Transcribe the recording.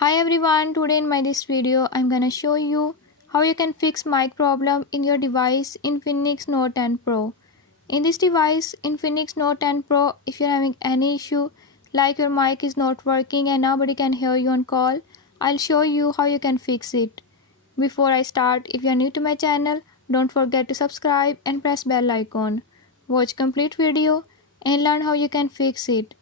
Hi everyone, today in this video I'm gonna show you how you can fix mic problem in your device Infinix Note 10 Pro. In this device Infinix Note 10 Pro, if you're having any issue like your mic is not working and nobody can hear you on call, I'll show you how you can fix it. Before I start, if you're new to my channel, don't forget to subscribe and press bell icon. Watch complete video and learn how you can fix it.